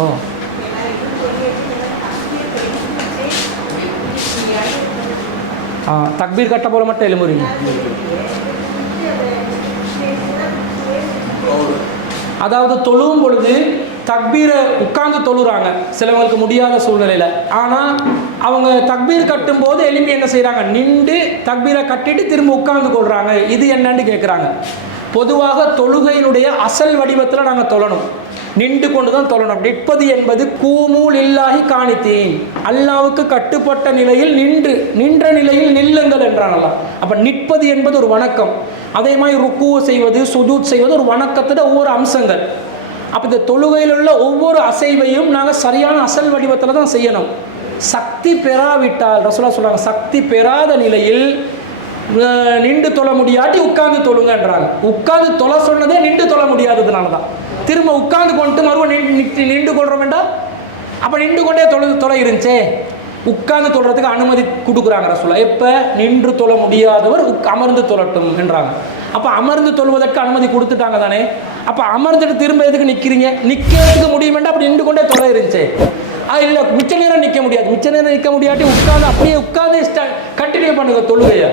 ஓ தக்பீர் கட்ட போல மட்டும் எழும்புறீங்க. அதாவது தொழுவும் பொழுது தக்பீரை உட்கார்ந்து தொழுறாங்க சிலவங்களுக்கு முடியாத சூழ்நிலையில். ஆனால் அவங்க தக்பீர் கட்டும் போது எலும்பி என்ன செய்கிறாங்க, நின்று தக்பீரை கட்டிட்டு திரும்ப உட்கார்ந்து கொள்கிறாங்க. இது என்னன்னு கேட்குறாங்க. பொதுவாக தொழுகையினுடைய அசல் வடிவத்தில் நாங்கள் தொழணும், நின்று கொண்டு தான் தொழணும். நிற்பது என்பது கூமூல் இல்லாஹி காணித்தீன், அல்லாவுக்கு கட்டுப்பட்ட நிலையில் நின்ற நிலையில் நில்லுங்கள் என்றானல்லாம். அப்போ நிற்பது என்பது ஒரு வணக்கம். அதே மாதிரி ருக்கு செய்வது, சுஜூத் செய்வது ஒரு வணக்கத்தோட ஒவ்வொரு அம்சங்கள். அப்போ இந்த தொழுகையில் உள்ள ஒவ்வொரு அசைவையும் நாங்கள் சரியான அசல் வடிவத்தில் தான் செய்யணும். சக்தி பெறாவிட்டால் ரசூலுல்லாஹ் சொல்கிறாங்க, சக்தி பெறாத நிலையில் நின்று தொழ முடியாட்டி உட்கார்ந்து தொழுங்கன்றாங்க. உட்கார்ந்து தொலை சொன்னதே நின்று தொழ முடியாததுனால தான். திரும்ப உட்கார்ந்து கொண்டு மறுபடியும் நின்று கொள்கிறோம் வேண்டாம். அப்போ நின்று கொண்டே தொலை இருந்துச்சே, உட்கார்ந்து தொழுறதுக்கு அனுமதி கொடுக்குறாங்க ரசூலுல்லாஹ். எப்போ நின்று தொழ முடியாதவர் அமர்ந்து தொழட்டும் என்றாங்க. அப்போ அமர்ந்து தொழுவதற்கு அனுமதி கொடுத்துட்டாங்க தானே. அப்போ அமர்ந்துட்டு திரும்ப எதுக்கு நிற்கிறீங்க, நிற்கிறதுக்கு முடியும் வேண்டாம். அப்படி நின்று கொண்டே தொலை இருந்துச்சே, இல்லை மிச்ச நேரம் நிற்க முடியாது. மிச்ச நேரம் நிற்க முடியாட்டி உட்கார்ந்து அப்படியே உட்கார்ந்து கண்டினியூ பண்ணுங்க தொழுகையை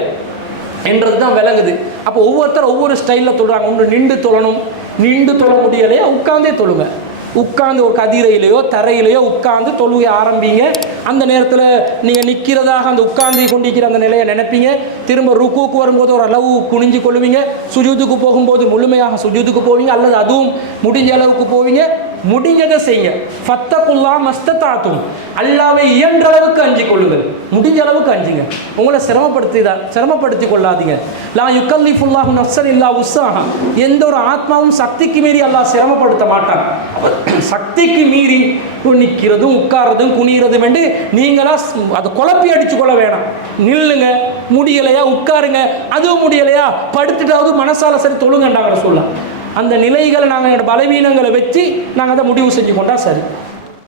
என்றது தான் விளங்குது. அப்போ ஒவ்வொருத்தர் ஒவ்வொரு ஸ்டைலில் தொழுறாங்க. ஒன்று நின்று தொழணும், நின்று தொழ முடியலையா உட்கார்ந்தே தொழுங்க. உட்கார்ந்து ஒரு கதிரையிலையோ தரையிலையோ உட்கார்ந்து தொழுகை ஆரம்பிங்க. அந்த நேரத்தில் நீங்கள் நிற்கிறதாக அந்த உட்கார்ந்து கொண்டிருக்கிற அந்த நிலையை நினைப்பீங்க. திரும்ப ருக்குக்கு வரும்போது ஒரு அளவு குனிஞ்சு கொள்வீங்க. சுஜூதுக்கு போகும்போது முழுமையாக சுஜூதுக்கு போவீங்க, அல்லது அதுவும் முடிஞ்ச அளவுக்கு போவீங்க. முடிஞ்சதை செய்யுங்க. ஃபத்தகுல்லா மஸ்ததாத்தும், அல்லாவை இயன்ற அளவுக்கு அஞ்சு கொள்ளுங்கள். முடிஞ்ச அளவுக்கு அஞ்சுங்க. உங்களை சிரமப்படுத்தி கொள்ளாதீங்க. லா யுக்கல்லிஃபுல்லாஹு நஃப்ஸன் இல்லா உஸ்ஸாஹா, எந்த ஒரு ஆத்மாவும் சக்திக்கு மீறி அல்லாஹ் சிரமப்படுத்த மாட்டான். சக்திக்கு மீறி நிற்கிறதும் உட்கார்றதும் குனிகிறதும் என்று நீங்களா அதை குழப்பி அடிச்சு கொள்ள வேணாம். நில்லுங்க, முடியலையா உட்காருங்க, அதுவும் முடியலையா படுத்துட்டாவது மனசால சரி தொழுங்கண்டாங்க சொல்லலாம். அந்த நிலைகளை நாங்கள் பலவீனங்களை வச்சு நாங்கள் அதை முடிவு செஞ்சு கொண்டா சரி.